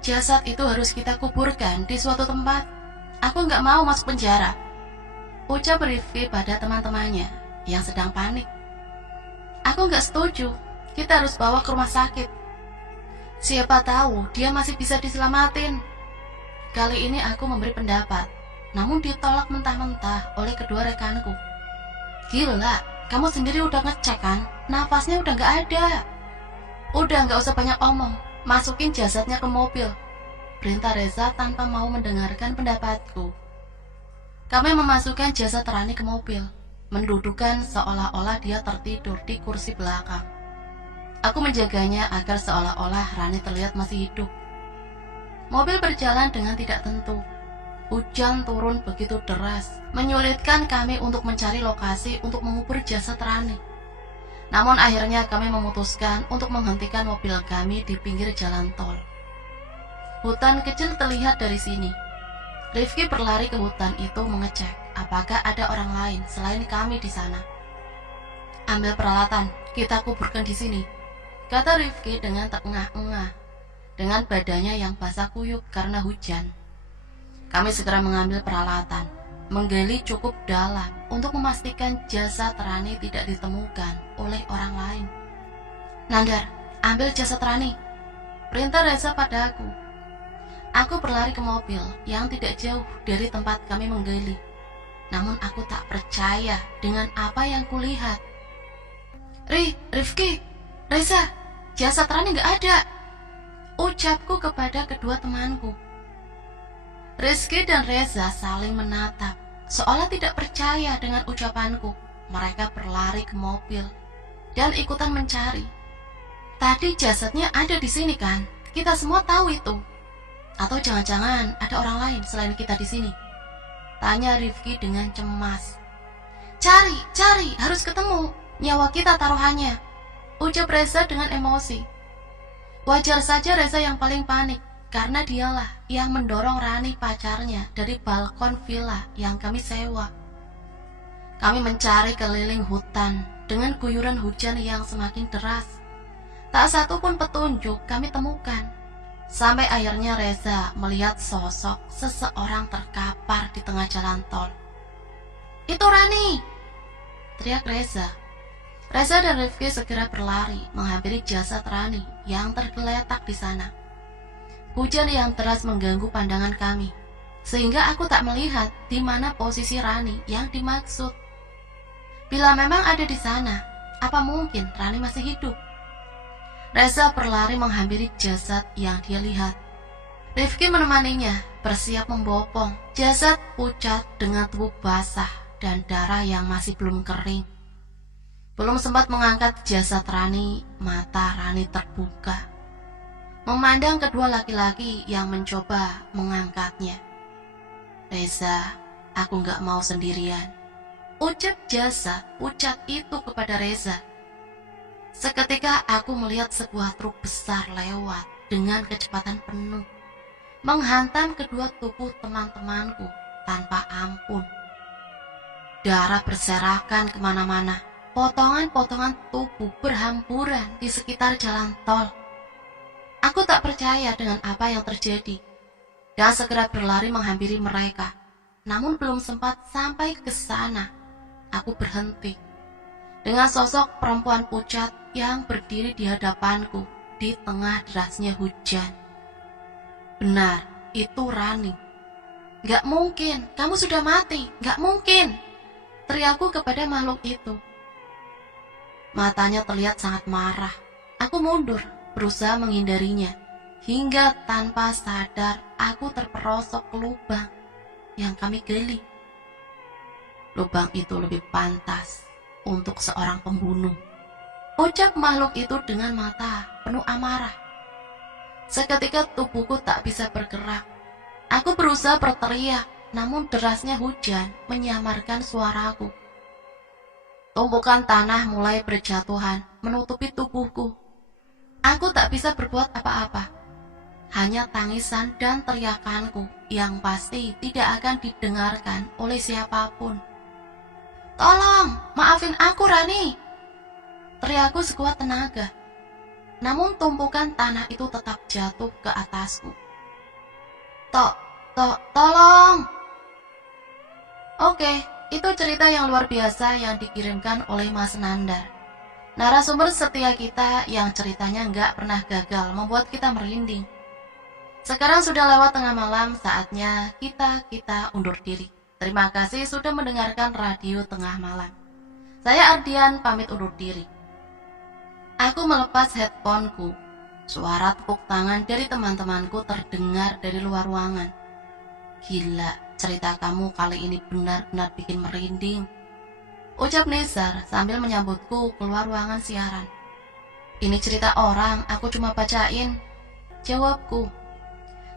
Jasad itu harus kita kuburkan di suatu tempat. Aku nggak mau masuk penjara, ucap Rifki pada teman-temannya yang sedang panik. Aku nggak setuju, kita harus bawa ke rumah sakit. Siapa tahu dia masih bisa diselamatin. Kali ini aku memberi pendapat, namun ditolak mentah-mentah oleh kedua rekanku. Gila, kamu sendiri udah ngecek kan? Nafasnya udah nggak ada. Udah nggak usah banyak omong, masukin jasadnya ke mobil, perintah Reza tanpa mau mendengarkan pendapatku. Kami memasukkan jasad Rani ke mobil, mendudukkan seolah-olah dia tertidur di kursi belakang. Aku menjaganya agar seolah-olah Rani terlihat masih hidup. Mobil berjalan dengan tidak tentu. Hujan turun begitu deras, menyulitkan kami untuk mencari lokasi untuk mengubur jasad Rani. Namun akhirnya kami memutuskan untuk menghentikan mobil kami di pinggir jalan tol. Hutan kecil terlihat dari sini. Rifki berlari ke hutan itu mengecek apakah ada orang lain selain kami di sana. Ambil peralatan, kita kuburkan di sini, kata Rifki dengan terengah-engah, dengan badannya yang basah kuyup karena hujan. Kami segera mengambil peralatan, menggali cukup dalam untuk memastikan jasad Rani tidak ditemukan oleh orang lain. Nandar, ambil jasad Rani, perintah Reza padaku. Aku berlari ke mobil yang tidak jauh dari tempat kami menggali. Namun aku tak percaya dengan apa yang kulihat. Rifki, Reza, jasad Rani gak ada, ucapku kepada kedua temanku. Rizky dan Reza saling menatap, seolah tidak percaya dengan ucapanku. Mereka berlari ke mobil dan ikutan mencari. Tadi jasadnya ada di sini kan? Kita semua tahu itu. Atau jangan-jangan ada orang lain selain kita di sini? Tanya Rifki dengan cemas. Cari, harus ketemu. Nyawa kita taruhannya, ucap Reza dengan emosi. Wajar saja Reza yang paling panik, karena dialah yang mendorong Rani pacarnya dari balkon villa yang kami sewa. Kami mencari keliling hutan dengan guyuran hujan yang semakin deras. Tak satu pun petunjuk kami temukan. Sampai akhirnya Reza melihat sosok seseorang terkapar di tengah jalan tol. Itu Rani, teriak Reza. Reza dan Rifki segera berlari menghampiri jasad Rani yang tergeletak di sana. Hujan yang deras mengganggu pandangan kami, sehingga aku tak melihat di mana posisi Rani yang dimaksud. Bila memang ada di sana, apa mungkin Rani masih hidup? Reza berlari menghampiri jasad yang dia lihat. Rifki menemaninya, bersiap membopong jasad pucat dengan tubuh basah dan darah yang masih belum kering. Belum sempat mengangkat jasad Rani, mata Rani terbuka, memandang kedua laki-laki yang mencoba mengangkatnya. Reza, aku gak mau sendirian, ucap jasad pucat itu kepada Reza. Seketika aku melihat sebuah truk besar lewat dengan kecepatan penuh, menghantam kedua tubuh teman-temanku tanpa ampun. Darah berserakan kemana-mana, potongan-potongan tubuh berhamburan di sekitar jalan tol. Aku tak percaya dengan apa yang terjadi dan segera berlari menghampiri mereka. Namun belum sempat sampai ke sana, aku berhenti dengan sosok perempuan pucat yang berdiri di hadapanku di tengah derasnya hujan. Benar, itu Rani. Gak mungkin, kamu sudah mati, gak mungkin, teriakku kepada makhluk itu. Matanya terlihat sangat marah. Aku mundur, berusaha menghindarinya, hingga tanpa sadar aku terperosok ke lubang yang kami gali. Lubang itu lebih pantas untuk seorang pembunuh, ucap makhluk itu dengan mata penuh amarah. Seketika tubuhku tak bisa bergerak. Aku berusaha berteriak, namun derasnya hujan menyamarkan suaraku. Tumpukan tanah mulai berjatuhan menutupi tubuhku. Aku tak bisa berbuat apa-apa. Hanya tangisan dan teriakanku yang pasti tidak akan didengarkan oleh siapapun. Tolong, maafin aku Rani, teriakku sekuat tenaga. Namun tumpukan tanah itu tetap jatuh ke atasku Tolong. Oke, itu cerita yang luar biasa yang dikirimkan oleh Mas Nandar. Narasumber setia kita yang ceritanya nggak pernah gagal membuat kita merinding. Sekarang sudah lewat tengah malam, saatnya kita undur diri. Terima kasih sudah mendengarkan Radio Tengah Malam. Saya Ardian pamit undur diri. Aku melepas headphoneku. Suara tepuk tangan dari teman-temanku terdengar dari luar ruangan. Gila, cerita kamu kali ini benar-benar bikin merinding, ucap Nizar sambil menyambutku keluar ruangan siaran. Ini cerita orang, aku cuma bacain, jawabku.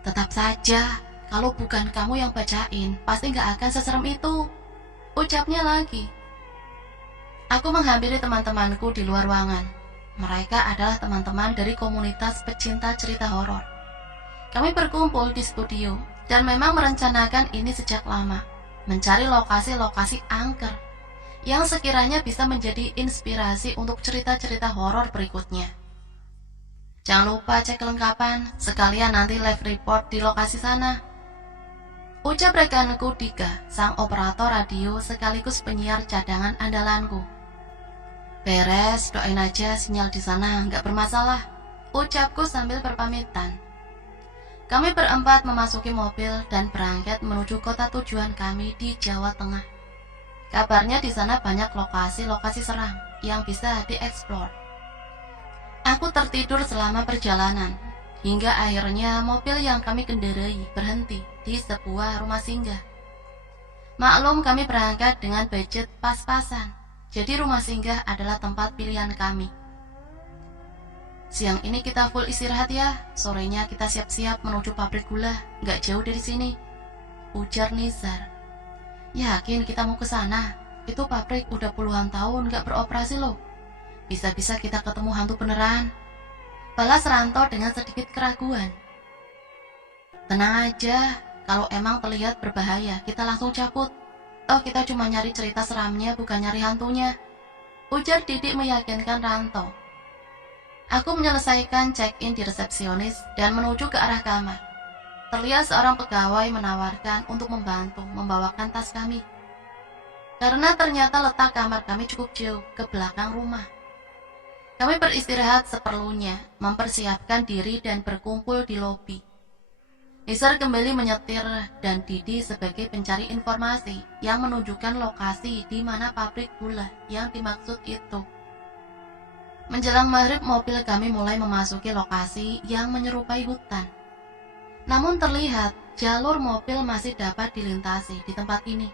Tetap saja, kalau bukan kamu yang bacain, pasti gak akan seserem itu, ucapnya lagi. Aku menghampiri teman-temanku di luar ruangan. Mereka adalah teman-teman dari komunitas pecinta cerita horor. Kami berkumpul di studio dan memang merencanakan ini sejak lama, mencari lokasi-lokasi angker yang sekiranya bisa menjadi inspirasi untuk cerita-cerita horor berikutnya. Jangan lupa cek kelengkapan, sekalian nanti live report di lokasi sana, ucap rekanku Dika, sang operator radio sekaligus penyiar cadangan andalanku. Beres, doain aja sinyal di sana nggak bermasalah, ucapku sambil berpamitan. Kami berempat memasuki mobil dan berangkat menuju kota tujuan kami di Jawa Tengah. Kabarnya di sana banyak lokasi-lokasi seram yang bisa dieksplor. Aku tertidur selama perjalanan, hingga akhirnya mobil yang kami kendarai berhenti di sebuah rumah singgah. Maklum kami berangkat dengan budget pas-pasan, jadi rumah singgah adalah tempat pilihan kami. Siang ini kita full istirahat ya, sorenya kita siap-siap menuju pabrik gula, gak jauh dari sini, ujar Nizar. Yakin kita mau ke sana? Itu pabrik udah puluhan tahun gak beroperasi loh. Bisa-bisa kita ketemu hantu beneran, balas Ranto dengan sedikit keraguan. Tenang aja, kalau emang terlihat berbahaya, kita langsung cabut. Oh, kita cuma nyari cerita seramnya, bukan nyari hantunya, ujar Didik meyakinkan Ranto. Aku menyelesaikan check-in di resepsionis dan menuju ke arah kamar. Terlihat seorang pegawai menawarkan untuk membantu membawakan tas kami, karena ternyata letak kamar kami cukup jauh ke belakang rumah. Kami beristirahat seperlunya, mempersiapkan diri dan berkumpul di lobi. Nizar kembali menyetir dan Didi sebagai pencari informasi yang menunjukkan lokasi di mana pabrik gula yang dimaksud itu. Menjelang maghrib mobil kami mulai memasuki lokasi yang menyerupai hutan. Namun terlihat jalur mobil masih dapat dilintasi di tempat ini.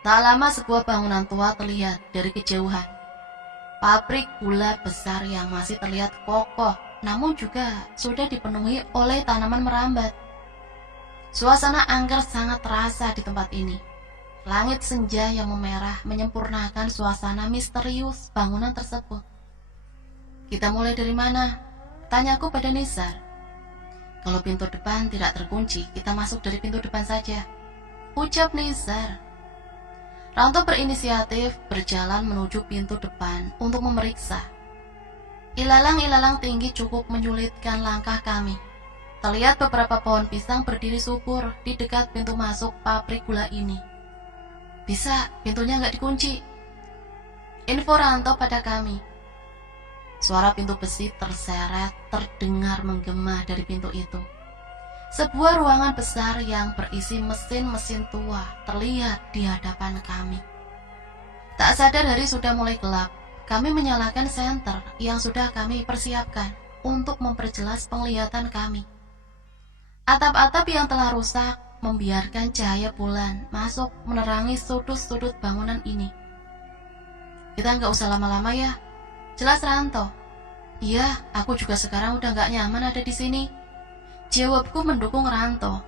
Tak lama sebuah bangunan tua terlihat dari kejauhan. Pabrik gula besar yang masih terlihat kokoh, namun juga sudah dipenuhi oleh tanaman merambat. Suasana angker sangat terasa di tempat ini. Langit senja yang memerah menyempurnakan suasana misterius bangunan tersebut. Kita mulai dari mana? Tanyaku pada Nizar. Kalau pintu depan tidak terkunci, kita masuk dari pintu depan saja, ucap Nizar. Ranto berinisiatif berjalan menuju pintu depan untuk memeriksa. Ilalang-ilalang tinggi cukup menyulitkan langkah kami. Terlihat beberapa pohon pisang berdiri subur di dekat pintu masuk pabrik gula ini. Bisa, pintunya nggak dikunci, info Ranto pada kami. Suara pintu besi terseret terdengar menggema dari pintu itu. Sebuah ruangan besar yang berisi mesin-mesin tua terlihat di hadapan kami. Tak sadar hari sudah mulai gelap. Kami menyalakan senter yang sudah kami persiapkan untuk memperjelas penglihatan kami. Atap-atap yang telah rusak membiarkan cahaya bulan masuk menerangi sudut-sudut bangunan ini. Kita nggak usah lama-lama ya, jelas Ranto. Iya, aku juga sekarang udah nggak nyaman ada di sini, jawabku mendukung Ranto.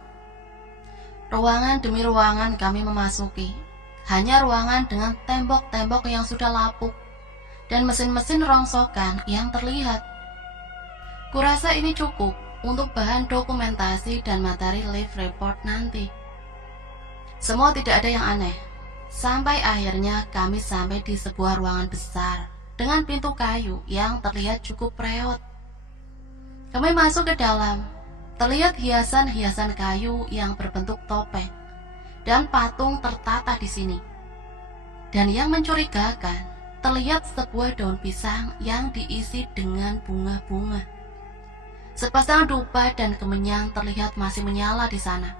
Ruangan demi ruangan kami memasuki. Hanya ruangan dengan tembok-tembok yang sudah lapuk dan mesin-mesin rongsokan yang terlihat. Kurasa ini cukup untuk bahan dokumentasi dan materi live report nanti. Semua tidak ada yang aneh. Sampai akhirnya kami sampai di sebuah ruangan besar dengan pintu kayu yang terlihat cukup reot. Kami masuk ke dalam. Terlihat hiasan-hiasan kayu yang berbentuk topeng dan patung tertata di sini. Dan yang mencurigakan, terlihat sebuah daun pisang yang diisi dengan bunga-bunga. Sepasang dupa dan kemenyan terlihat masih menyala di sana.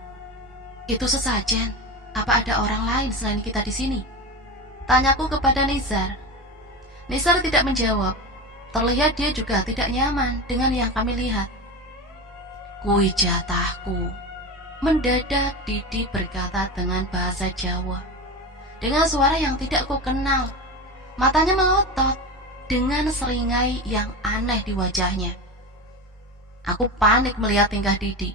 Itu sesajen. Apa ada orang lain selain kita di sini? Tanyaku kepada Nizar. Nizar tidak menjawab. Terlihat dia juga tidak nyaman dengan yang kami lihat. Kui jatahku. Mendadak Didi berkata dengan bahasa Jawa. Dengan suara yang tidak ku kenal. Matanya melotot dengan seringai yang aneh di wajahnya. Aku panik melihat tingkah Didi.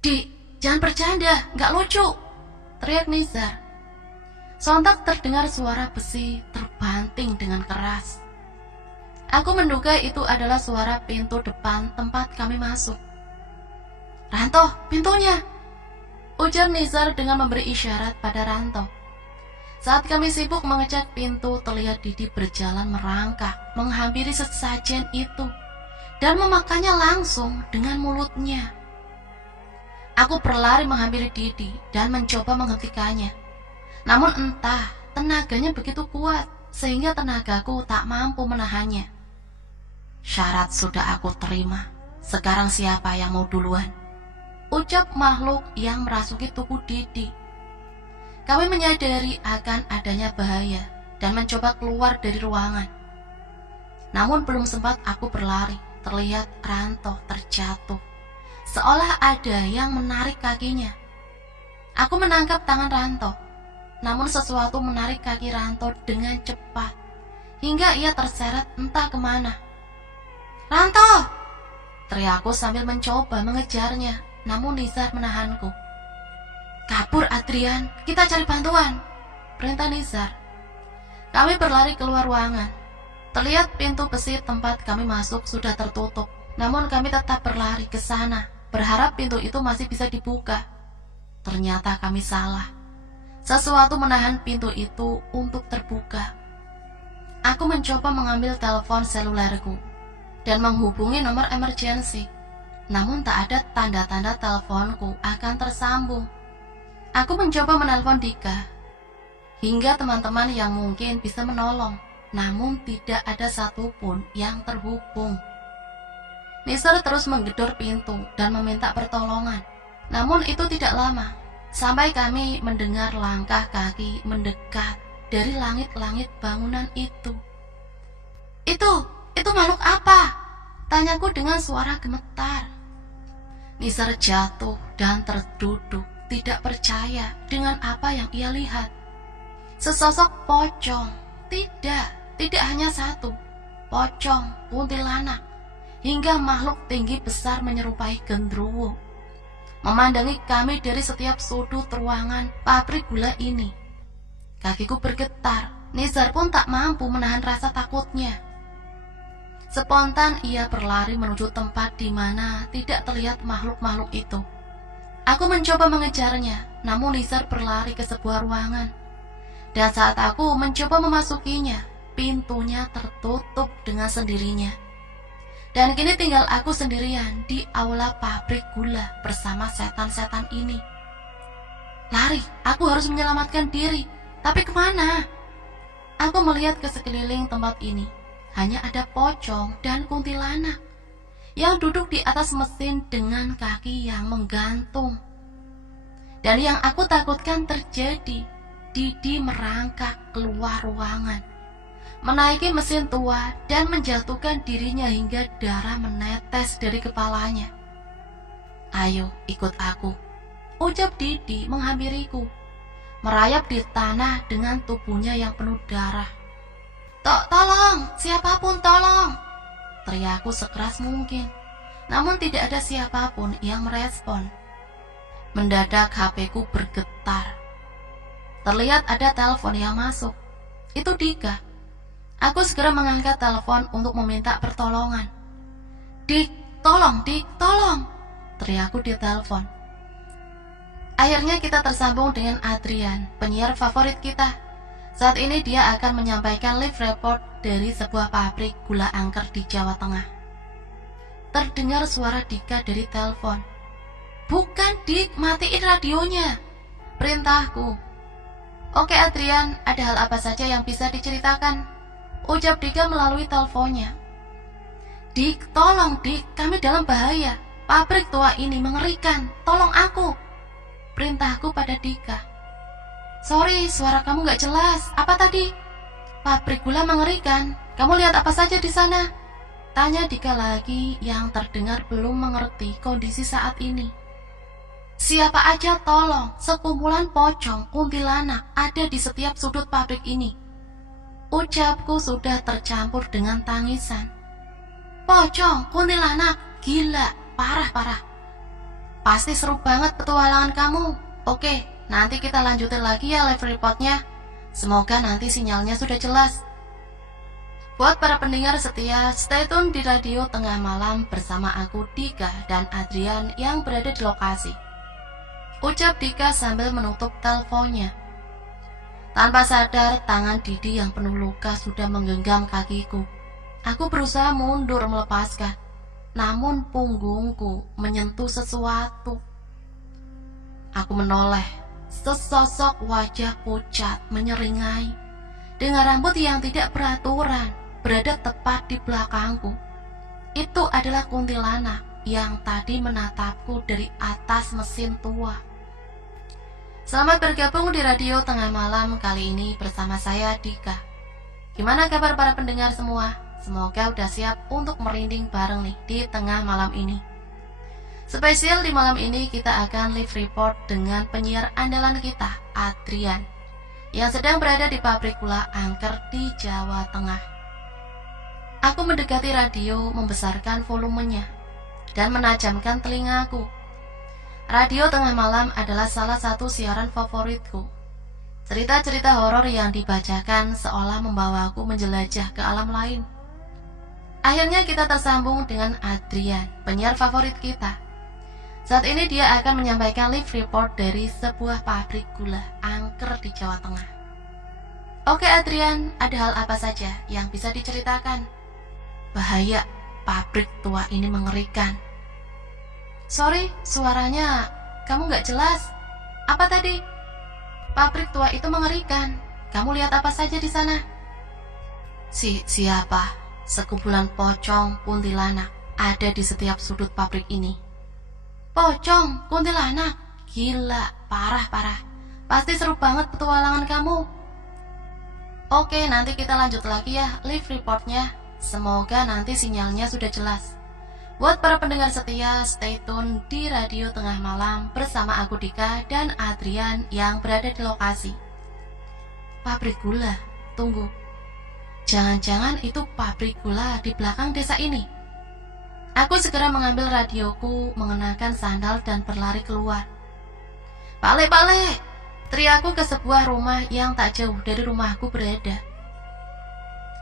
Di, jangan bercanda, gak lucu, teriak Nizar. Sontak terdengar suara besi terbanting dengan keras. Aku menduga itu adalah suara pintu depan tempat kami masuk. Ranto, pintunya, ujar Nizar dengan memberi isyarat pada Ranto. Saat kami sibuk mengecek pintu, terlihat Didi berjalan merangkak menghampiri sesajen itu dan memakannya langsung dengan mulutnya. Aku berlari menghampiri Didi dan mencoba menghentikannya. Namun entah tenaganya begitu kuat sehingga tenagaku tak mampu menahannya. Syarat sudah aku terima. Sekarang siapa yang mau duluan? Ucap makhluk yang merasuki tubuh Didi. Kami menyadari akan adanya bahaya dan mencoba keluar dari ruangan. Namun belum sempat aku berlari, terlihat Ranto terjatuh. Seolah ada yang menarik kakinya. Aku menangkap tangan Ranto. Namun sesuatu menarik kaki Ranto dengan cepat, hingga ia terseret entah kemana. Ranto! Teriakku sambil mencoba mengejarnya, namun Nizar menahanku. Kabur Adrian, kita cari bantuan, perintah Nizar. Kami berlari keluar ruangan. Terlihat pintu besi tempat kami masuk sudah tertutup, namun kami tetap berlari ke sana, berharap pintu itu masih bisa dibuka. Ternyata kami salah. Sesuatu menahan pintu itu untuk terbuka. Aku mencoba mengambil telepon selulerku dan menghubungi nomor emergency. Namun tak ada tanda-tanda teleponku akan tersambung. Aku mencoba menelpon Dika hingga teman-teman yang mungkin bisa menolong, namun tidak ada satupun yang terhubung. Nizar terus menggedor pintu dan meminta pertolongan. Namun itu tidak lama, sampai kami mendengar langkah kaki mendekat dari langit-langit bangunan itu. Itu makhluk apa? Tanyaku dengan suara gemetar. Nizar jatuh dan terduduk, tidak percaya dengan apa yang ia lihat. Sesosok pocong, tidak hanya satu, pocong, kuntilanak, hingga makhluk tinggi besar menyerupai genderuwo memandangi kami dari setiap sudut ruangan pabrik gula ini. Kakiku bergetar. Nizar pun tak mampu menahan rasa takutnya. Spontan ia berlari menuju tempat di mana tidak terlihat makhluk-makhluk itu. Aku mencoba mengejarnya, namun Nizar berlari ke sebuah ruangan. Dan saat aku mencoba memasukinya, pintunya tertutup dengan sendirinya. Dan kini tinggal aku sendirian di aula pabrik gula bersama setan-setan ini. Lari, aku harus menyelamatkan diri. Tapi kemana? Aku melihat ke sekeliling tempat ini. Hanya ada pocong dan kuntilanak yang duduk di atas mesin dengan kaki yang menggantung. Dan yang aku takutkan terjadi. Didi merangkak keluar ruangan, menaiki mesin tua dan menjatuhkan dirinya hingga darah menetes dari kepalanya. Ayo ikut aku, ucap Didi menghampiriku, merayap di tanah dengan tubuhnya yang penuh darah. Tolong, siapapun tolong, teriakku sekeras mungkin. Namun tidak ada siapapun yang merespon. Mendadak HP-ku bergetar. Terlihat ada telepon yang masuk. Itu Dika. Aku segera mengangkat telepon untuk meminta pertolongan. Dik, tolong, teriakku di telepon. Akhirnya kita tersambung dengan Adrian, penyiar favorit kita. Saat ini dia akan menyampaikan live report dari sebuah pabrik gula angker di Jawa Tengah. terdengar suara Dika dari telepon. "Bukan, Dik, matiin radionya," perintahku. "Oke Adrian, ada hal apa saja yang bisa diceritakan?" ucap Dika melalui teleponnya. "Dik, tolong Dik, kami dalam bahaya. Pabrik tua ini mengerikan, tolong aku," perintahku pada Dika. "Sorry, suara kamu gak jelas. Apa tadi?" "Pabrik gula mengerikan. Kamu lihat apa saja di sana?" tanya Dika lagi yang terdengar belum mengerti kondisi saat ini. "Siapa aja tolong, sekumpulan pocong, kuntilanak ada di setiap sudut pabrik ini," ucapku sudah tercampur dengan tangisan. "Pocong, kuntilanak, gila, parah. Pasti seru banget petualangan kamu. Oke, nanti kita lanjutin lagi ya live reportnya. Semoga nanti sinyalnya sudah jelas." Buat para pendengar setia, stay tune di radio tengah malam bersama aku Dika dan Adrian yang berada di lokasi, ucap Dika sambil menutup teleponnya. Tanpa sadar, tangan Didi yang penuh luka sudah menggenggam kakiku. Aku berusaha mundur melepaskan, namun punggungku menyentuh sesuatu. Aku menoleh, sesosok wajah pucat menyeringai dengan rambut yang tidak beraturan berada tepat di belakangku. Itu adalah kuntilanak yang tadi menatapku dari atas mesin tua. Selamat bergabung di radio tengah malam kali ini bersama saya Dika. Gimana kabar para pendengar semua? Semoga udah siap untuk merinding bareng nih di tengah malam ini. Spesial di malam ini kita akan live report dengan penyiar andalan kita, Adrian, yang sedang berada di pabrik gula angker di Jawa Tengah. Aku mendekati radio, membesarkan volumenya, dan menajamkan telingaku. Radio tengah malam adalah salah satu siaran favoritku. Cerita-cerita horor yang dibacakan seolah membawaku menjelajah ke alam lain. Akhirnya kita tersambung dengan Adrian, penyiar favorit kita. Saat ini dia akan menyampaikan live report dari sebuah pabrik gula angker di Jawa Tengah. Oke Adrian, ada hal apa saja yang bisa diceritakan? Bahaya, pabrik tua ini mengerikan. Sorry, suaranya kamu gak jelas. Apa tadi? Pabrik tua itu mengerikan. Kamu lihat apa saja di sana? Siapa? Sekumpulan pocong, kuntilanak ada di setiap sudut pabrik ini. Pocong, kuntilanak, gila, parah. Pasti seru banget petualangan kamu. Oke, nanti kita lanjut lagi ya live reportnya. Semoga nanti sinyalnya sudah jelas. Buat para pendengar setia, stay tune di radio tengah malam bersama aku Dika dan Adrian yang berada di lokasi. Pabrik gula, tunggu. Jangan-jangan itu pabrik gula di belakang desa ini. Aku segera mengambil radioku, mengenakan sandal dan berlari keluar. Pak Le, teriakku ke sebuah rumah yang tak jauh dari rumahku berada.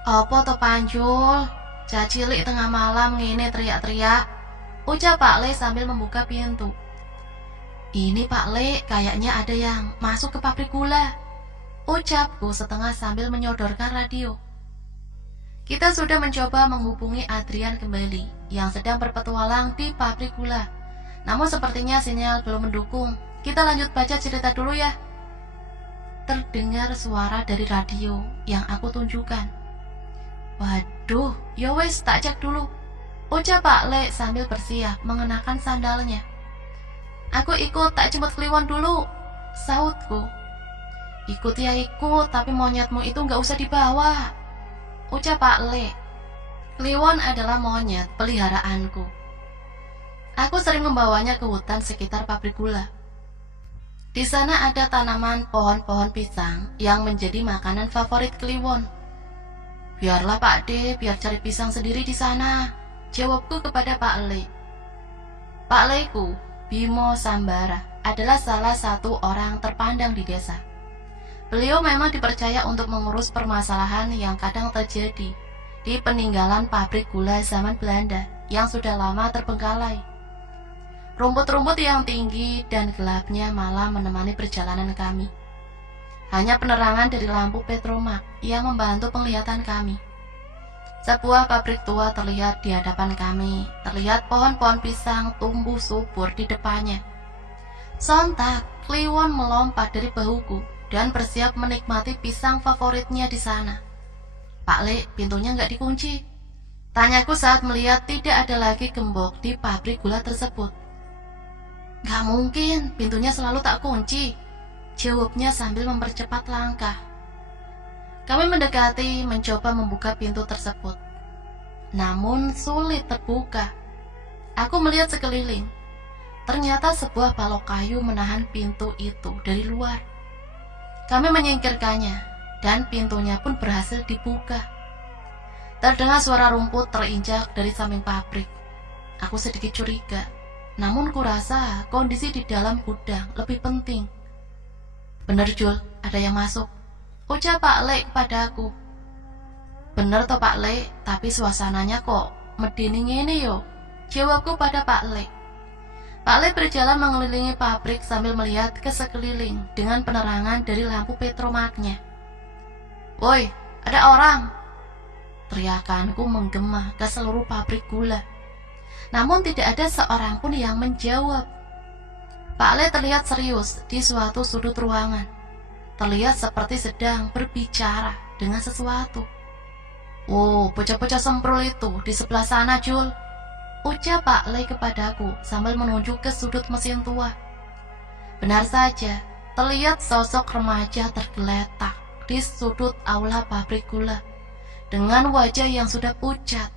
Apa to Panjul? Cilik tengah malam ngene teriak-teriak, ucap Pak Le sambil membuka pintu. Ini Pak Le, kayaknya ada yang masuk ke pabrik gula, ucapku setengah sambil menyodorkan radio. Kita sudah mencoba menghubungi Adrian kembali yang sedang berpetualang di pabrik gula. Namun sepertinya sinyal belum mendukung. Kita lanjut baca cerita dulu ya. Terdengar suara dari radio yang aku tunjukkan. Waduh, ya wes tak cek dulu, ucap Pak Le sambil bersiap mengenakan sandalnya. Aku ikut, tak jemput Kliwon dulu, sautku. Ikut ya ikut, tapi monyetmu itu gak usah dibawa, ucap Pak Le. Kliwon adalah monyet peliharaanku. Aku sering membawanya ke hutan sekitar pabrik gula. Di sana ada tanaman pohon-pohon pisang yang menjadi makanan favorit Kliwon. Biarlah Pak D, biar cari pisang sendiri di sana, jawabku kepada Pak Le. Pak Leku, Bimo Sambara, adalah salah satu orang terpandang di desa. Beliau memang dipercaya untuk mengurus permasalahan yang kadang terjadi di peninggalan pabrik gula zaman Belanda yang sudah lama terbengkalai. Rumput-rumput yang tinggi dan gelapnya malam menemani perjalanan kami. Hanya penerangan dari lampu petromak yang membantu penglihatan kami. Sebuah pabrik tua terlihat di hadapan kami. Terlihat pohon-pohon pisang tumbuh subur di depannya. Sontak, Kliwon melompat dari bahuku dan bersiap menikmati pisang favoritnya di sana. "Pak Le, pintunya nggak dikunci?" tanyaku saat melihat tidak ada lagi gembok di pabrik gula tersebut. "Nggak mungkin, pintunya selalu tak kunci," jawabnya sambil mempercepat langkah. Kami mendekati, mencoba membuka pintu tersebut. Namun sulit terbuka. Aku melihat sekeliling. Ternyata sebuah balok kayu menahan pintu itu dari luar. Kami menyingkirkannya, dan pintunya pun berhasil dibuka. Terdengar suara rumput terinjak dari samping pabrik. Aku sedikit curiga, namun kurasa kondisi di dalam gudang lebih penting. "Bener Jul, ada yang masuk," ucap Pak Le kepadaku. "Bener toh Pak Le, tapi suasananya kok medeni ngene yo," jawabku pada Pak Le. Pak Le berjalan mengelilingi pabrik sambil melihat ke sekeliling dengan penerangan dari lampu petromagnya. "Woi, ada orang!" teriakanku menggema ke seluruh pabrik gula. Namun tidak ada seorang pun yang menjawab. Pak Le terlihat serius di suatu sudut ruangan. Terlihat seperti sedang berbicara dengan sesuatu. "Oh, bocah-bocah semprul itu di sebelah sana, Jul," ucap Pak Le kepadaku sambil menunjuk ke sudut mesin tua. Benar saja, terlihat sosok remaja tergeletak di sudut aula pabrik gula dengan wajah yang sudah pucat.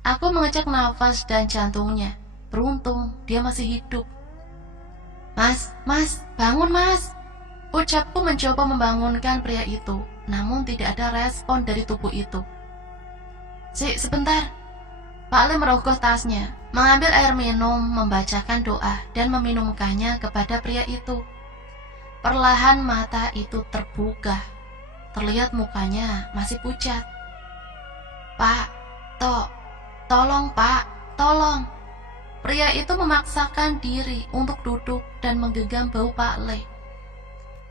Aku mengecek nafas dan jantungnya. Beruntung dia masih hidup. Mas, bangun mas," ucapku mencoba membangunkan pria itu, namun tidak ada respon dari tubuh itu. Sebentar." Pak Le merogoh tasnya, mengambil air minum, membacakan doa, dan meminumkannya kepada pria itu. Perlahan mata itu terbuka. Terlihat mukanya masih pucat. "Pak, tolong Pak, tolong." Pria itu memaksakan diri untuk duduk dan menggenggam bahu Pak Le.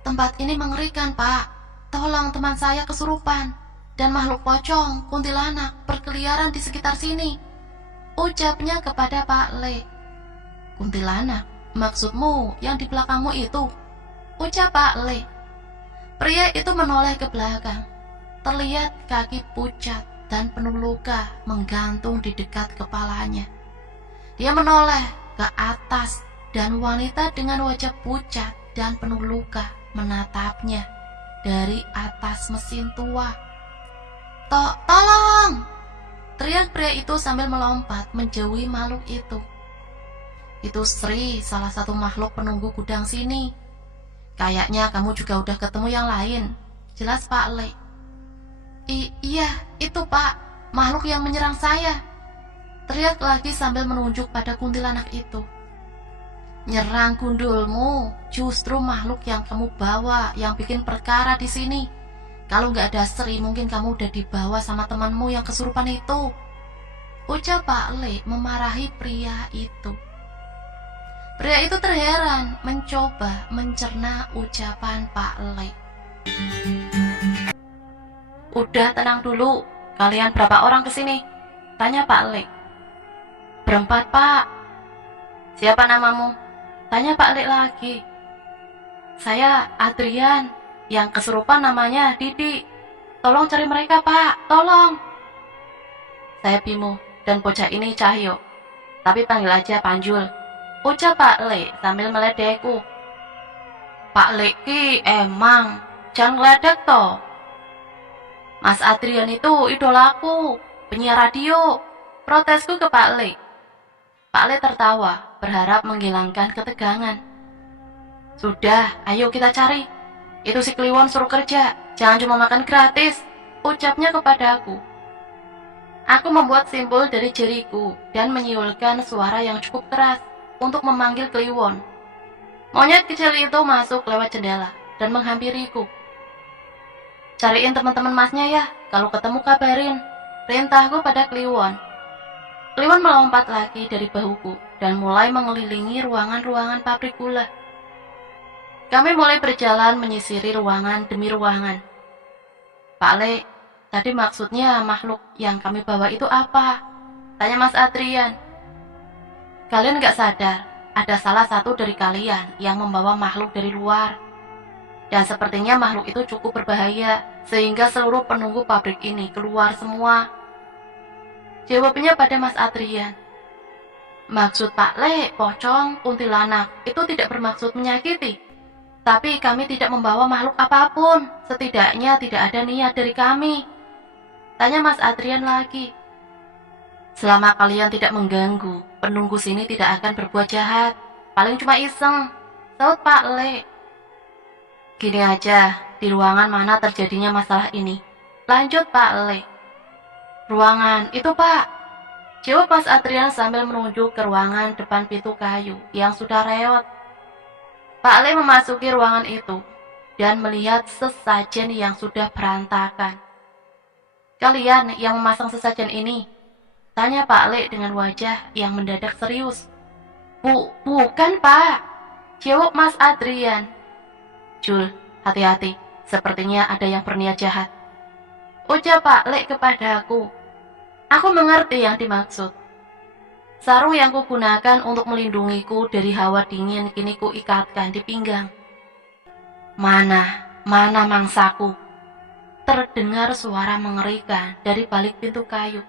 "Tempat ini mengerikan Pak, tolong, teman saya kesurupan, dan makhluk pocong, kuntilanak berkeliaran di sekitar sini," ucapnya kepada Pak Le. "Kuntilanak? Maksudmu yang di belakangmu itu?" ucap Pak Le. Pria itu menoleh ke belakang. Terlihat kaki pucat dan penuh luka menggantung di dekat kepalanya. Dia menoleh ke atas dan wanita dengan wajah pucat dan penuh luka menatapnya dari atas mesin tua. Tolong!" teriak pria itu sambil melompat menjauhi makhluk itu. "Itu Sri, salah satu makhluk penunggu gudang sini. Kayaknya kamu juga udah ketemu yang lain," jelas Pak Le. Iya, itu Pak, makhluk yang menyerang saya," teriak lagi sambil menunjuk pada kuntilanak itu. "Nyerang gundulmu, justru makhluk yang kamu bawa yang bikin perkara di sini. Kalau nggak ada Sri, mungkin kamu udah dibawa sama temanmu yang kesurupan itu," ucap Pak Le memarahi pria itu. Pria itu terheran, mencoba mencerna ucapan Pak Le. "Udah tenang dulu, kalian berapa orang kesini?" tanya Pak Le. "Berempat Pak." "Siapa namamu?" tanya Pak Le lagi. "Saya Adrian, yang kesurupan namanya Didi. Tolong cari mereka Pak, tolong." "Saya Bimo, dan bocah ini Cahyo, tapi panggil aja Panjul," ucap Pak Le sambil meledekku. "Pak Le ki emang, jangan ngeledek toh. Mas Adrian itu idolaku, penyiar radio," protesku ke Pak Le. Pak Le tertawa, berharap menghilangkan ketegangan. "Sudah, ayo kita cari. Itu si Kliwon suruh kerja, jangan cuma makan gratis," ucapnya kepadaku. Aku membuat simbol dari jariku dan menyiulkan suara yang cukup keras untuk memanggil Kliwon. Monyet kecil itu masuk lewat jendela dan menghampiriku. "Cariin teman-teman masnya ya, kalau ketemu kabarin," perintahku pada Kliwon. Kliwon melompat lagi dari bahuku dan mulai mengelilingi ruangan-ruangan pabrik gula. Kami mulai berjalan menyisiri ruangan demi ruangan. "Pak Le, Tadi maksudnya makhluk yang kami bawa itu apa? Tanya Mas Adrian. Kalian gak sadar, ada salah satu dari kalian yang membawa makhluk dari luar. Dan sepertinya makhluk itu cukup berbahaya, sehingga seluruh penunggu pabrik ini keluar semua. Jawabnya pada Mas Adrian. Maksud Pak Le, pocong, kuntilanak, itu tidak bermaksud menyakiti. Tapi kami tidak membawa makhluk apapun, setidaknya tidak ada niat dari kami. Tanya Mas Adrian lagi. Selama kalian tidak mengganggu, penunggu sini tidak akan berbuat jahat. Paling cuma iseng, saut Pak Le. Gini aja, di ruangan mana terjadinya masalah ini? Lanjut Pak Le. Ruangan, itu Pak. Jawab Mas Adrian sambil menunjuk ke ruangan depan pintu kayu yang sudah reot. Pak Le memasuki ruangan itu dan melihat sesajen yang sudah berantakan. Kalian yang memasang sesajen ini? Tanya Pak Le dengan wajah yang mendadak serius. Bukan Pak, jawab Mas Adrian. Jul, hati-hati, sepertinya ada yang berniat jahat. Ucap Pak Le kepadaku. Aku mengerti yang dimaksud. Sarung yang kugunakan untuk melindungiku dari hawa dingin kini kuikatkan di pinggang. Mana mangsaku? Terdengar suara mengerikan dari balik pintu kayu.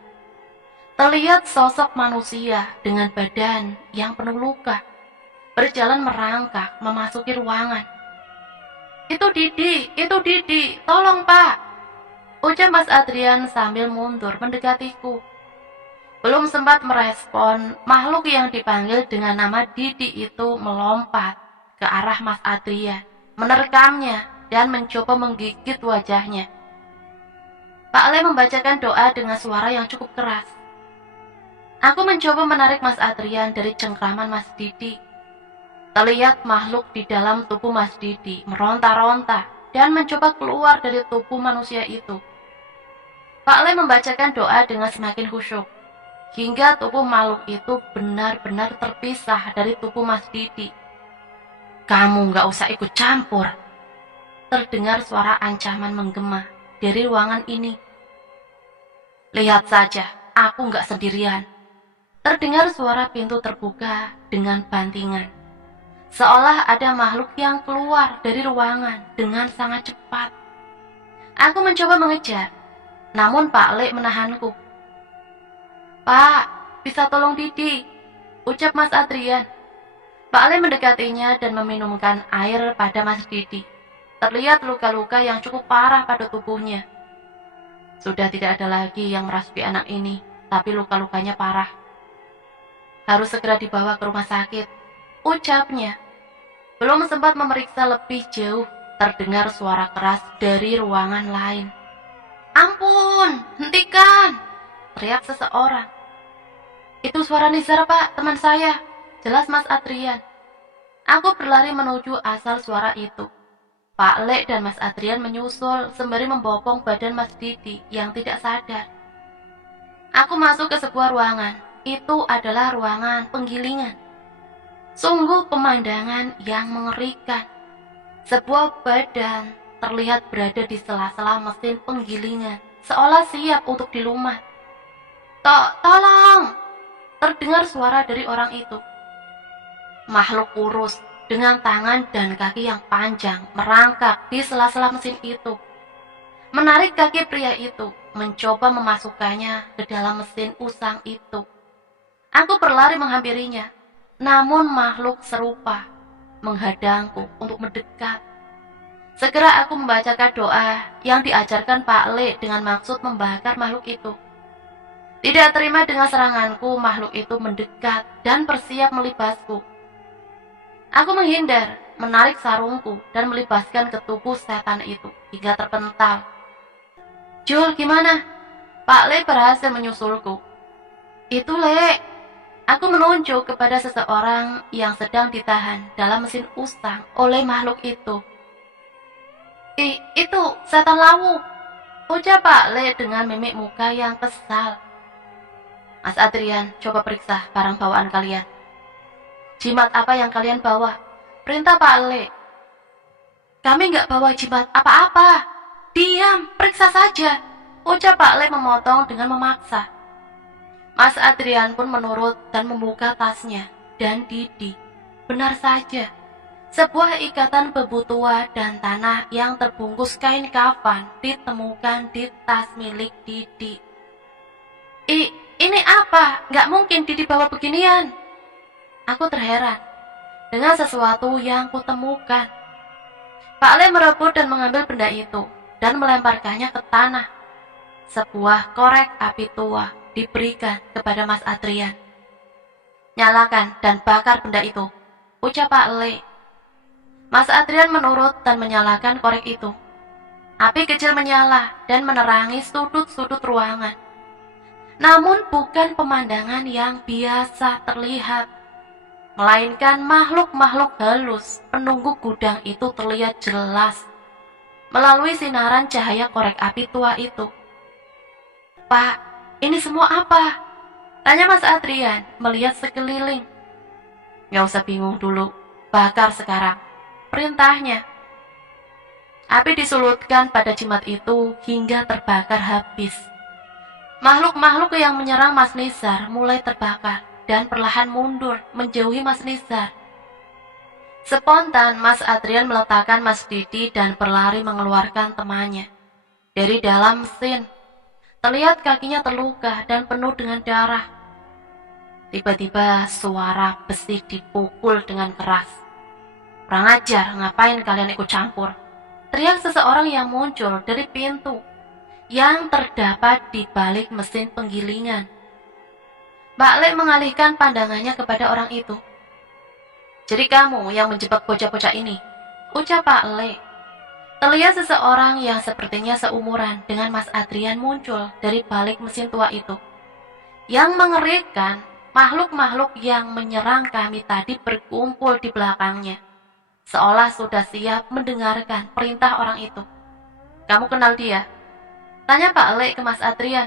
Terlihat sosok manusia dengan badan yang penuh luka, berjalan merangkak memasuki ruangan. Itu Didi, tolong Pak. Ucap Mas Adrian sambil mundur mendekatiku. Belum sempat merespon, makhluk yang dipanggil dengan nama Didi itu melompat ke arah Mas Adrian, menerkamnya dan mencoba menggigit wajahnya. Pak Le membacakan doa dengan suara yang cukup keras. Aku mencoba menarik Mas Adrian dari cengkraman Mas Didi. Terlihat makhluk di dalam tubuh Mas Didi meronta-ronta dan mencoba keluar dari tubuh manusia itu. Pak Le membacakan doa dengan semakin khusyuk, hingga tubuh makhluk itu benar-benar terpisah dari tubuh Mas Didi. Kamu gak usah ikut campur. Terdengar suara ancaman menggema dari ruangan ini. Lihat saja, aku gak sendirian. Terdengar suara pintu terbuka dengan bantingan. Seolah ada makhluk yang keluar dari ruangan dengan sangat cepat. Aku mencoba mengejar, namun Pak Le menahanku. Pak, bisa tolong Didi, ucap Mas Adrian. Pak Le mendekatinya dan meminumkan air pada Mas Didi. Terlihat luka-luka yang cukup parah pada tubuhnya. Sudah tidak ada lagi yang merasuki anak ini, tapi luka-lukanya parah. Harus segera dibawa ke rumah sakit, ucapnya. Belum sempat memeriksa lebih jauh, terdengar suara keras dari ruangan lain. Ampun, hentikan, teriak seseorang. Itu suara Nizar Pak, teman saya, jelas Mas Adrian. Aku berlari menuju asal suara itu. Pak Le dan Mas Adrian menyusul sembari membopong badan Mas Didi yang tidak sadar. Aku masuk ke sebuah ruangan. Itu adalah ruangan penggilingan. Sungguh pemandangan yang mengerikan. Sebuah badan terlihat berada di sela-sela mesin penggilingan, seolah siap untuk dilumat. Tolong! Terdengar suara dari orang itu. Makhluk kurus dengan tangan dan kaki yang panjang merangkak di sela-sela mesin itu. Menarik kaki pria itu, mencoba memasukkannya ke dalam mesin usang itu. Aku berlari menghampirinya, namun makhluk serupa menghadangku untuk mendekat. Segera aku membacakan doa yang diajarkan Pak Le dengan maksud membakar makhluk itu. Tidak terima dengan seranganku, makhluk itu mendekat dan bersiap melibasku. Aku menghindar, menarik sarungku dan melibaskan ke tubuh setan itu hingga terpental. Jul, gimana? Pak Le berhasil menyusulku. Itu Le. Aku menunjuk kepada seseorang yang sedang ditahan dalam mesin usang oleh makhluk itu. Itu setan lawu, ucap Pak Le dengan mimik muka yang kesal. Mas Adrian, coba periksa barang bawaan kalian. Jimat apa yang kalian bawa? Perintah Pak Le. Kami nggak bawa jimat apa-apa. Diam, periksa saja. ucap Pak Le memotong dengan memaksa. Mas Adrian pun menurut dan membuka tasnya. Dan Didi, benar saja, sebuah ikatan bebu tua dan tanah yang terbungkus kain kafan ditemukan di tas milik Didi. Ini apa? Gak mungkin Didi bawa beginian. Aku terheran dengan sesuatu yang kutemukan. Pak Le merebut dan mengambil benda itu dan melemparkannya ke tanah. Sebuah korek api tua diberikan kepada Mas Adrian. Nyalakan dan bakar benda itu, ucap Pak Le. Mas Adrian menurut dan menyalakan korek itu. Api kecil menyala dan menerangi sudut-sudut ruangan. Namun bukan pemandangan yang biasa terlihat, melainkan makhluk-makhluk halus penunggu gudang itu terlihat jelas melalui sinaran cahaya korek api tua itu. Pak, ini semua apa? Tanya Mas Adrian melihat sekeliling. Gak usah bingung dulu, bakar sekarang, perintahnya. Api disulutkan pada jimat itu hingga terbakar habis. Makhluk-makhluk yang menyerang Mas Nizar mulai terbakar dan perlahan mundur menjauhi Mas Nizar. Spontan Mas Adrian meletakkan Mas Didi dan berlari mengeluarkan temannya. Dari dalam mesin, terlihat kakinya terluka dan penuh dengan darah. Tiba-tiba suara besi dipukul dengan keras. Kurang ajar, ngapain kalian ikut campur? Teriak seseorang yang muncul dari pintu yang terdapat di balik mesin penggilingan. Mbak Le mengalihkan pandangannya kepada orang itu. Jadi kamu yang menjebak bocah-bocah ini, ucap Pak Le. Terlihat seseorang yang sepertinya seumuran dengan Mas Adrian muncul dari balik mesin tua itu. Yang mengerikan, makhluk-makhluk yang menyerang kami tadi berkumpul di belakangnya, seolah sudah siap mendengarkan perintah orang itu. Kamu kenal dia? Tanya Pak Le ke Mas Adrian.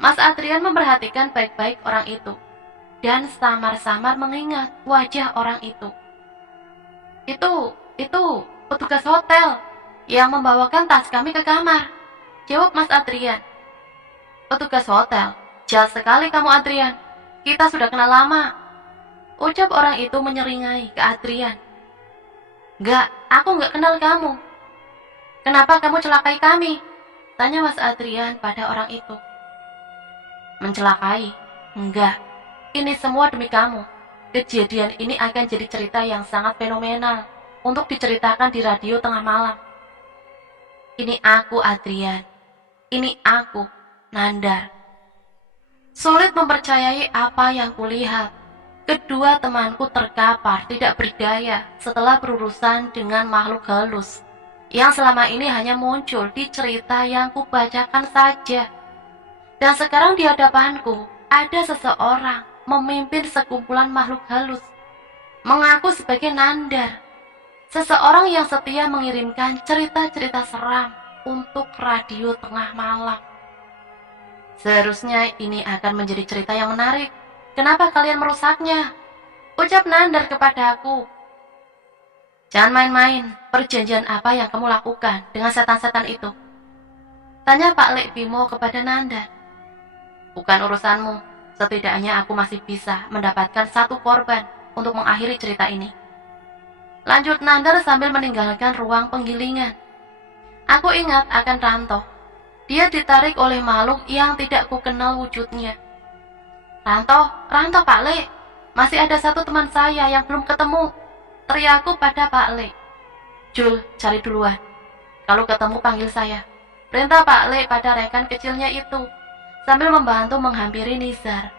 Mas Adrian memperhatikan baik-baik orang itu dan samar-samar mengingat wajah orang itu. Itu petugas hotel yang membawakan tas kami ke kamar, jawab Mas Adrian. Petugas hotel? Jahat sekali kamu, Adrian. Kita sudah kenal lama, ucap orang itu menyeringai ke Adrian. Aku nggak kenal kamu. Kenapa kamu celakai kami? Tanya Mas Adrian pada orang itu. Mencelakai? Enggak. Ini semua demi kamu. Kejadian ini akan jadi cerita yang sangat fenomenal untuk diceritakan di radio tengah malam. Ini aku, Adrian. Ini aku, Nandar. Sulit mempercayai apa yang kulihat. Kedua temanku terkapar tidak berdaya setelah berurusan dengan makhluk halus yang selama ini hanya muncul di cerita yang kubacakan saja. Dan sekarang di hadapanku ada seseorang memimpin sekumpulan makhluk halus, mengaku sebagai Nandar, seseorang yang setia mengirimkan cerita-cerita seram untuk radio tengah malam. Seharusnya ini akan menjadi cerita yang menarik. Kenapa kalian merusaknya? Ucap Nandar kepadaku. Jangan main-main, perjanjian apa yang kamu lakukan dengan setan-setan itu? Tanya Pak Lek Bimo kepada Nandar. Bukan urusanmu, setidaknya aku masih bisa mendapatkan satu korban untuk mengakhiri cerita ini. Lanjut Nandar sambil meninggalkan ruang penggilingan. Aku ingat akan Ranto. Dia ditarik oleh makhluk yang tidak kukenal wujudnya. Ranto Pak Le, masih ada satu teman saya yang belum ketemu, teriakku pada Pak Le. Jul, cari duluan. Kalau ketemu panggil saya, perintah Pak Le pada rekan kecilnya itu, sambil membantu menghampiri Nizar.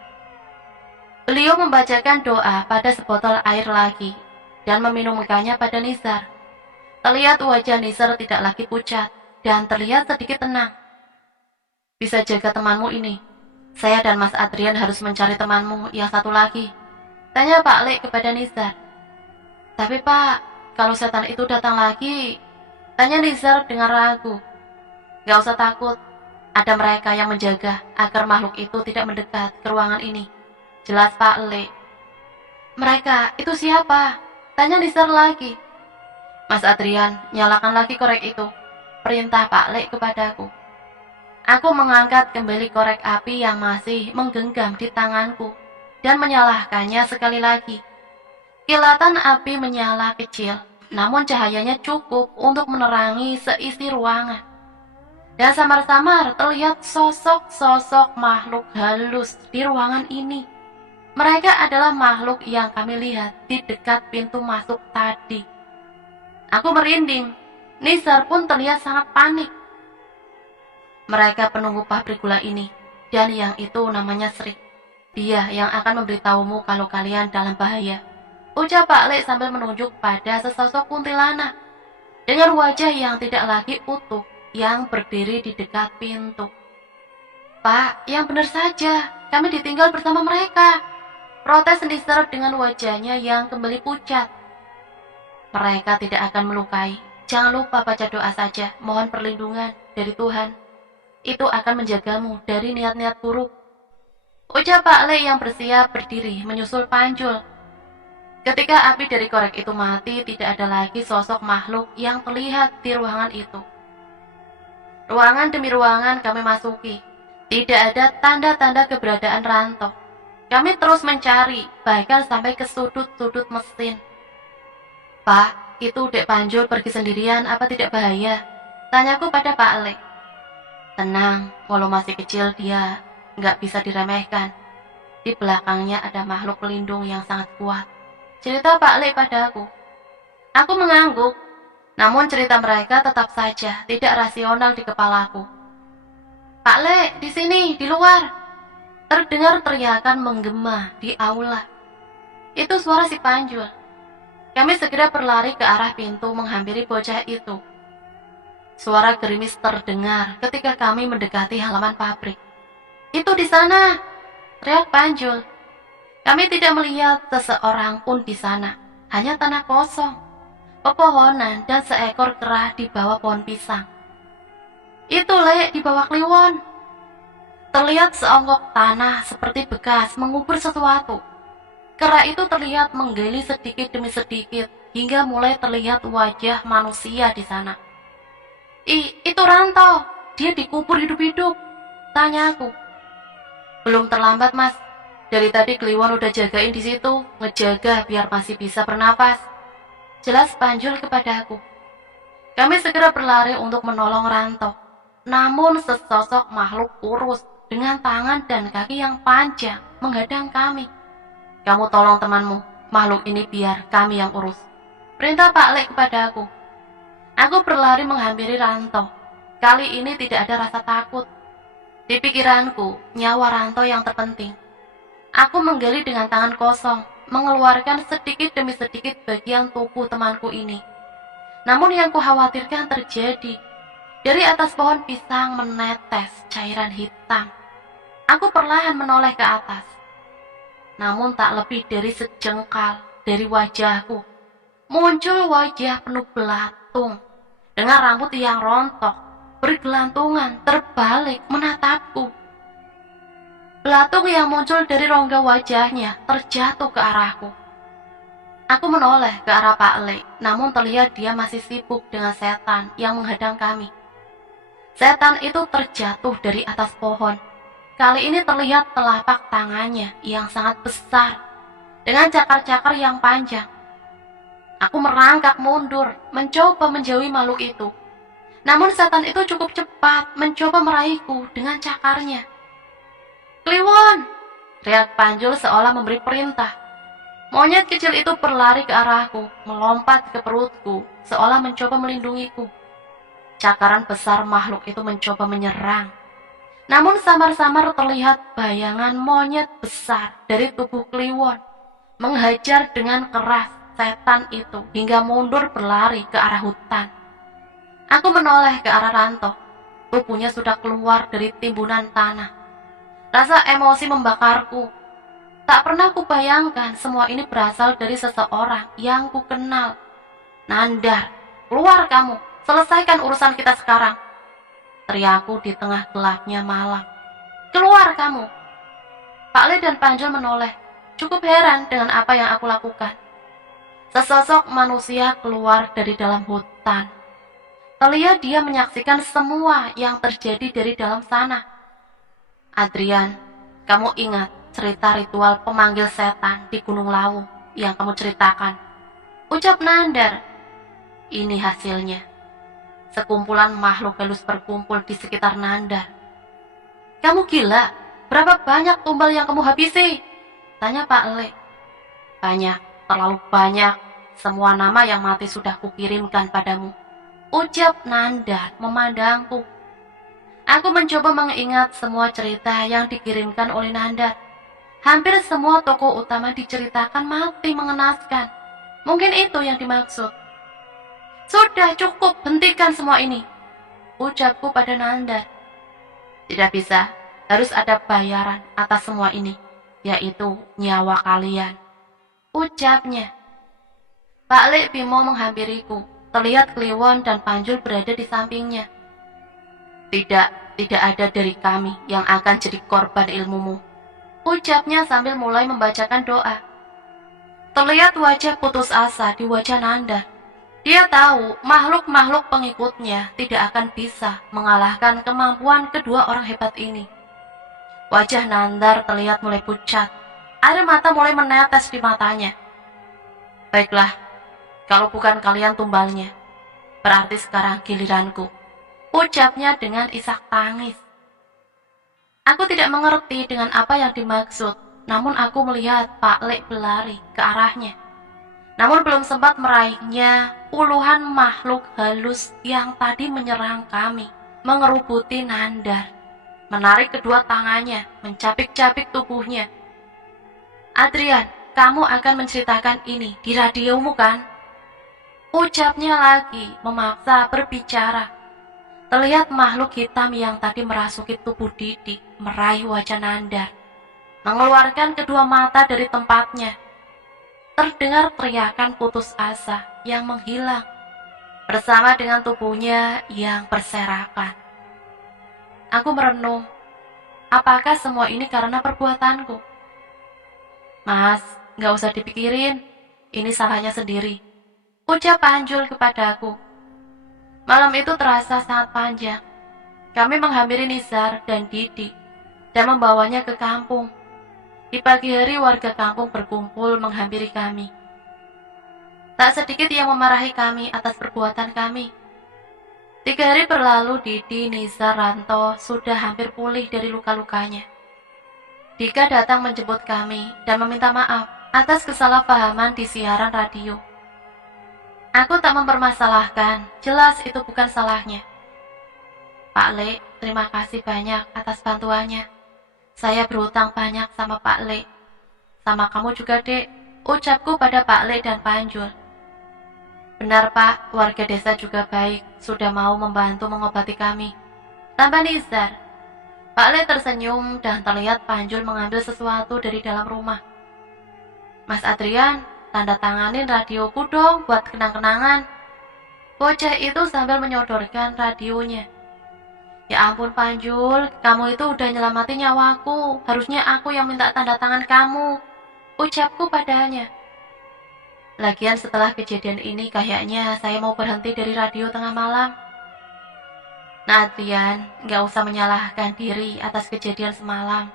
Beliau membacakan doa pada sebotol air lagi, dan meminumkannya pada Nizar. Terlihat wajah Nizar tidak lagi pucat, dan terlihat sedikit tenang. Bisa jaga temanmu ini. Saya dan Mas Adrian harus mencari temanmu yang satu lagi. Tanya Pak Le kepada Nizar. Tapi Pak, kalau setan itu datang lagi, tanya Nizar dengan ragu. Gak usah takut, ada mereka yang menjaga agar makhluk itu tidak mendekat ke ruangan ini. Jelas Pak Le. Mereka itu siapa? Tanya Nizar lagi. Mas Adrian, nyalakan lagi korek itu. Perintah Pak Le kepadaku. Aku mengangkat kembali korek api yang masih menggenggam di tanganku dan menyalakannya sekali lagi. Kilatan api menyala kecil, namun cahayanya cukup untuk menerangi seisi ruangan. Dan samar-samar terlihat sosok-sosok makhluk halus di ruangan ini. Mereka adalah makhluk yang kami lihat di dekat pintu masuk tadi. Aku merinding. Nizar pun terlihat sangat panik. Mereka penunggu pabrik gula ini, dan yang itu namanya Sri. Dia yang akan memberitahumu kalau kalian dalam bahaya, ucap Pak Lek sambil menunjuk pada sesosok kuntilanak dengan wajah yang tidak lagi utuh yang berdiri di dekat pintu. Pak, yang benar saja, kami ditinggal bersama mereka, protes Nizar dengan wajahnya yang kembali pucat. Mereka tidak akan melukai. Jangan lupa baca doa saja, mohon perlindungan dari Tuhan. Itu akan menjagamu dari niat-niat buruk, ucap Pak Le yang bersiap berdiri menyusul Panjul. Ketika api dari korek itu mati, tidak ada lagi sosok makhluk yang terlihat di ruangan itu. Ruangan demi ruangan kami masuki. Tidak ada tanda-tanda keberadaan Ranto. Kami terus mencari, bahkan sampai ke sudut-sudut mesin. Pak, itu Dek Panjul pergi sendirian, apa tidak bahaya? Tanyaku pada Pak Le. Tenang, walau masih kecil dia nggak bisa diremehkan. Di belakangnya ada makhluk pelindung yang sangat kuat, cerita Pak Le padaku. Aku mengangguk, namun cerita mereka tetap saja tidak rasional di kepalaku. Pak Le, di sini, di luar. Terdengar teriakan menggema di aula. Itu suara si Panjul. Kami segera berlari ke arah pintu menghampiri bocah itu. Suara gerimis terdengar ketika kami mendekati halaman pabrik. Itu di sana, teriak Panjul. Kami tidak melihat seseorang pun di sana, hanya tanah kosong, pepohonan dan seekor kera di bawah pohon pisang. Itu Le, di bawah kliwon. Terlihat seonggok tanah seperti bekas mengubur sesuatu. Kera itu terlihat menggali sedikit demi sedikit hingga mulai terlihat wajah manusia di sana. Itu Ranto, dia dikubur hidup-hidup, tanya aku. Belum terlambat Mas, dari tadi Kliwon udah jagain di situ, ngejaga biar masih bisa bernapas, jelas Panjul kepada aku. Kami segera berlari untuk menolong Ranto, namun sesosok makhluk kurus dengan tangan dan kaki yang panjang menghadang kami. Kamu tolong temanmu, makhluk ini biar kami yang urus, perintah Pak Lek kepada aku. Aku berlari menghampiri Ranto. Kali ini tidak ada rasa takut. Di pikiranku, nyawa Ranto yang terpenting. Aku menggali dengan tangan kosong, mengeluarkan sedikit demi sedikit bagian tubuh temanku ini. Namun yang kukhawatirkan terjadi. Dari atas pohon pisang menetes cairan hitam. Aku perlahan menoleh ke atas. Namun tak lebih dari sejengkal dari wajahku, muncul wajah penuh belatung, dengan rambut yang rontok, bergelantungan, terbalik menatapku. Belatung yang muncul dari rongga wajahnya terjatuh ke arahku. Aku menoleh ke arah Pak Le, namun terlihat dia masih sibuk dengan setan yang menghadang kami. Setan itu terjatuh dari atas pohon. Kali ini terlihat telapak tangannya yang sangat besar, dengan cakar-cakar yang panjang. Aku merangkak mundur, mencoba menjauhi makhluk itu. Namun setan itu cukup cepat mencoba meraihku dengan cakarnya. Kliwon! Teriak Panjul seolah memberi perintah. Monyet kecil itu berlari ke arahku, melompat ke perutku, seolah mencoba melindungiku. Cakaran besar makhluk itu mencoba menyerang. Namun samar-samar terlihat bayangan monyet besar dari tubuh Kliwon menghajar dengan keras setan itu hingga mundur berlari ke arah hutan. Aku menoleh ke arah Ranto. Tubuhnya sudah keluar dari timbunan tanah. Rasa emosi membakarku. Tak pernah kubayangkan semua ini berasal dari seseorang yang kukenal. Nandar, keluar kamu, selesaikan urusan kita sekarang, teriakku di tengah gelapnya malam. Keluar kamu! Pak Le dan Panjul menoleh, cukup heran dengan apa yang aku lakukan. Sesosok manusia keluar dari dalam hutan. Terlihat dia menyaksikan semua yang terjadi dari dalam sana. Adrian, kamu ingat cerita ritual pemanggil setan di Gunung Lawu yang kamu ceritakan? Ucap Nandar. Ini hasilnya. Sekumpulan makhluk halus berkumpul di sekitar Nandar. Kamu gila? Berapa banyak tumbal yang kamu habisi? Tanya Pak Le. Banyak, terlalu banyak. Semua nama yang mati sudah kukirimkan padamu. Ucap Nandar memandangku. Aku mencoba mengingat semua cerita yang dikirimkan oleh Nandar. Hampir semua tokoh utama diceritakan mati mengenaskan. Mungkin itu yang dimaksud. Sudah cukup, hentikan semua ini. Ucapku pada Nandar. Tidak bisa, harus ada bayaran atas semua ini, yaitu nyawa kalian. Ucapnya. Pak Le Bimo menghampiriku. Terlihat Kliwon dan Panjul berada di sampingnya. Tidak ada dari kami yang akan jadi korban ilmumu. Ucapnya sambil mulai membacakan doa. Terlihat wajah putus asa di wajah Nandar. Dia tahu makhluk-makhluk pengikutnya tidak akan bisa mengalahkan kemampuan kedua orang hebat ini. Wajah Nandar terlihat mulai pucat. Air mata mulai menetes di matanya. Baiklah, kalau bukan kalian tumbalnya, berarti sekarang giliranku. Ucapnya dengan isak tangis. Aku tidak mengerti dengan apa yang dimaksud, namun aku melihat Pak Le berlari ke arahnya. Namun belum sempat meraihnya, puluhan makhluk halus yang tadi menyerang kami, mengerubuti Nandar, menarik kedua tangannya, mencapik-capik tubuhnya. Adrian, kamu akan menceritakan ini di radiomu kan? Ucapnya lagi, memaksa berbicara. Terlihat makhluk hitam yang tadi merasuki tubuh Didi, meraih wajah Nandar, mengeluarkan kedua mata dari tempatnya. Terdengar teriakan putus asa yang menghilang, bersama dengan tubuhnya yang berserakan. Aku merenung, apakah semua ini karena perbuatanku? Mas, gak usah dipikirin, ini salahnya sendiri. Ucap Panjul kepadaku. Malam itu terasa sangat panjang. Kami menghampiri Nizar dan Didi dan membawanya ke kampung. Di pagi hari warga kampung berkumpul menghampiri kami. Tak sedikit yang memarahi kami atas perbuatan kami. 3 hari berlalu Didi, Nizar, Ranto sudah hampir pulih dari luka-lukanya. Dika datang menjemput kami dan meminta maaf atas kesalahpahaman di siaran radio. Aku tak mempermasalahkan, jelas itu bukan salahnya. Pak Le, terima kasih banyak atas bantuannya. Saya berhutang banyak sama Pak Le. Sama kamu juga, Dek, ucapku pada Pak Le dan Panjul. Benar, Pak, warga desa juga baik, sudah mau membantu mengobati kami. Tambah Nizar. Pak Le tersenyum dan terlihat Panjul mengambil sesuatu dari dalam rumah. Mas Adrian, tanda tanganin radioku dong buat kenang-kenangan. Bocah itu sambil menyodorkan radionya. Ya ampun Panjul, kamu itu udah nyelamatin nyawaku. Harusnya aku yang minta tanda tangan kamu. Ucapku padanya. Lagian setelah kejadian ini kayaknya saya mau berhenti dari radio tengah malam. Nah Adrian, gak usah menyalahkan diri atas kejadian semalam.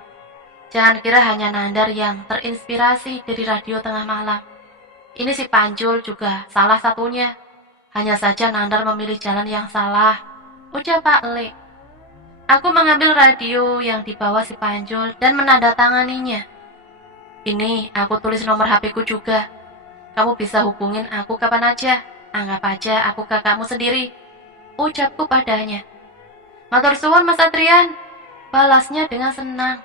Jangan kira hanya Nandar yang terinspirasi dari radio tengah malam. Ini si Panjul juga salah satunya. Hanya saja Nandar memilih jalan yang salah. Ucap Pak Le. Aku mengambil radio yang dibawa si Panjul dan menandatanganinya. Ini aku tulis nomor HP-ku juga. Kamu bisa hubungin aku kapan aja. Anggap aja aku kakakmu sendiri. Ucapku padanya. Matur suwun Mas Adrian. Balasnya dengan senang.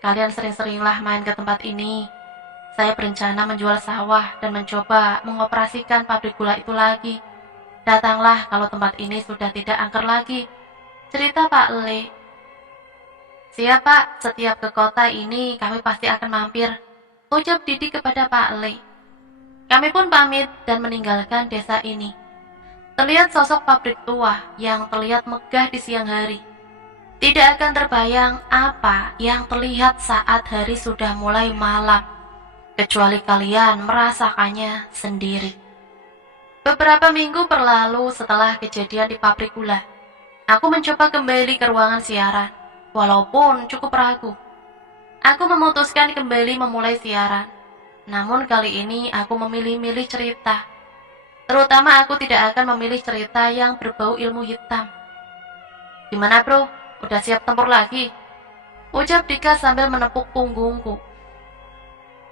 Kalian sering-seringlah main ke tempat ini. Saya berencana menjual sawah dan mencoba mengoperasikan pabrik gula itu lagi. Datanglah kalau tempat ini sudah tidak angker lagi. Cerita Pak Le. Siap Pak, setiap ke kota ini kami pasti akan mampir. Ucap Didi kepada Pak Le. Kami pun pamit dan meninggalkan desa ini. Terlihat sosok pabrik tua yang terlihat megah di siang hari. Tidak akan terbayang apa yang terlihat saat hari sudah mulai malam. Kecuali kalian merasakannya sendiri. Beberapa minggu berlalu setelah kejadian di pabrik gula. Aku mencoba kembali ke ruangan siaran, walaupun cukup ragu. Aku memutuskan kembali memulai siaran. Namun kali ini aku memilih-milih cerita. Terutama aku tidak akan memilih cerita yang berbau ilmu hitam. Gimana bro? Udah siap tempur lagi? Ucap Dika sambil menepuk punggungku.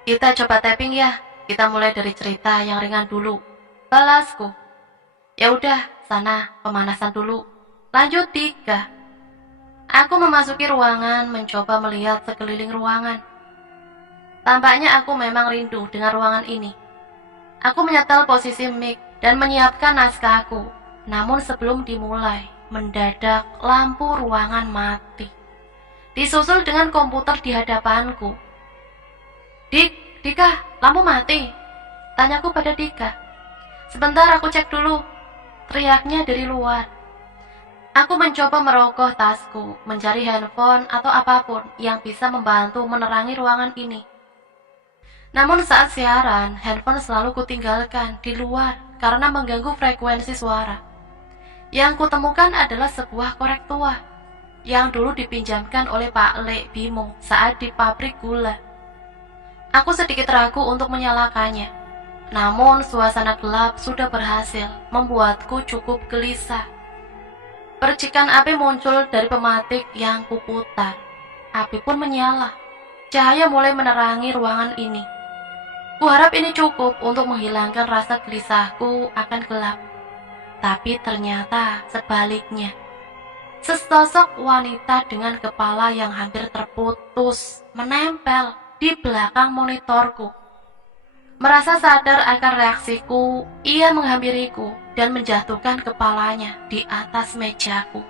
Kita coba tapping ya. Kita mulai dari cerita yang ringan dulu. Balasku. Ya udah, sana pemanasan dulu. Lanjut Dika. Aku memasuki ruangan, mencoba melihat sekeliling ruangan. Tampaknya aku memang rindu dengan ruangan ini. Aku menyetel posisi mic dan menyiapkan naskahku. Namun sebelum dimulai, mendadak lampu ruangan mati. Disusul dengan komputer di hadapanku. Dika, lampu mati. Tanyaku pada Dika. Sebentar aku cek dulu. Teriaknya dari luar. Aku mencoba merogoh tasku, mencari handphone atau apapun yang bisa membantu menerangi ruangan ini. Namun saat siaran, handphone selalu kutinggalkan di luar karena mengganggu frekuensi suara. Yang kutemukan adalah sebuah korek tua yang dulu dipinjamkan oleh Pak Lek Bimo saat di pabrik gula. Aku sedikit ragu untuk menyalakannya. Namun suasana gelap sudah berhasil membuatku cukup gelisah. Percikan api muncul dari pematik yang kuputar. Api pun menyala. Cahaya mulai menerangi ruangan ini. Kuharap ini cukup untuk menghilangkan rasa gelisahku akan gelap. Tapi ternyata sebaliknya. Sesosok wanita dengan kepala yang hampir terputus menempel di belakang monitorku. Merasa sadar akan reaksiku, ia menghampiriku dan menjatuhkan kepalanya di atas mejaku.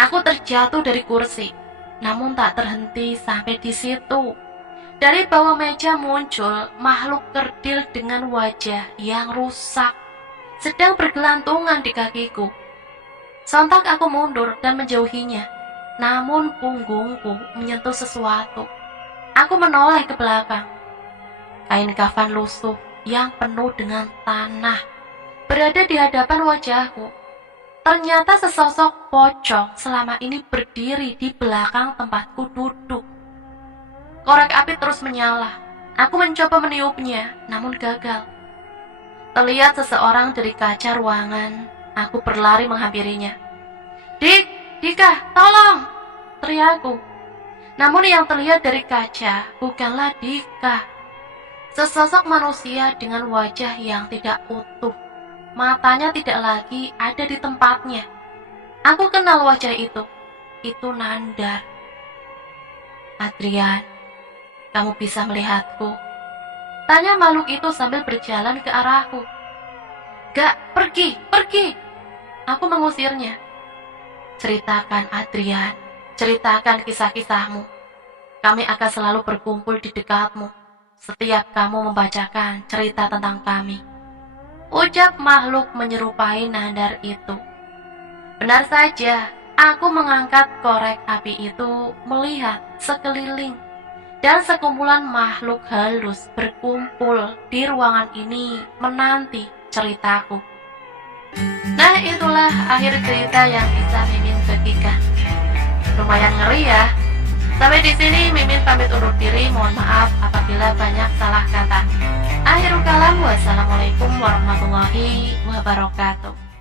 Aku terjatuh dari kursi, namun tak terhenti sampai di situ. Dari bawah meja muncul makhluk kerdil dengan wajah yang rusak, sedang bergelantungan di kakiku. Sontak aku mundur dan menjauhinya, namun punggungku menyentuh sesuatu. Aku menoleh ke belakang. Kain kafan lusuh yang penuh dengan tanah berada di hadapan wajahku. Ternyata sesosok pocong selama ini berdiri di belakang tempatku duduk. Korek api terus menyala. Aku mencoba meniupnya, namun gagal. Terlihat seseorang dari kaca ruangan. Aku berlari menghampirinya. Dika, tolong! Teriakku. Namun yang terlihat dari kaca bukanlah Dika. Sesosok manusia dengan wajah yang tidak utuh. Matanya tidak lagi ada di tempatnya. Aku kenal wajah itu. Itu Nandar. Adrian, kamu bisa melihatku? Tanya makhluk itu sambil berjalan ke arahku. Gak, pergi. Aku mengusirnya. Ceritakan Adrian, ceritakan kisah-kisahmu. Kami akan selalu berkumpul di dekatmu setiap kamu membacakan cerita tentang kami. Ucap makhluk menyerupai Nandar itu. Benar saja, aku mengangkat korek api itu melihat sekeliling. Dan sekumpulan makhluk halus berkumpul di ruangan ini menanti ceritaku. Nah, itulah akhir cerita yang bisa Mimin bagikan. Lumayan ngeri ya. Sampai di sini Mimin pamit undur diri. Mohon maaf apabila banyak salah kata. Akhirul kalam, wassalamualaikum warahmatullahi wabarakatuh.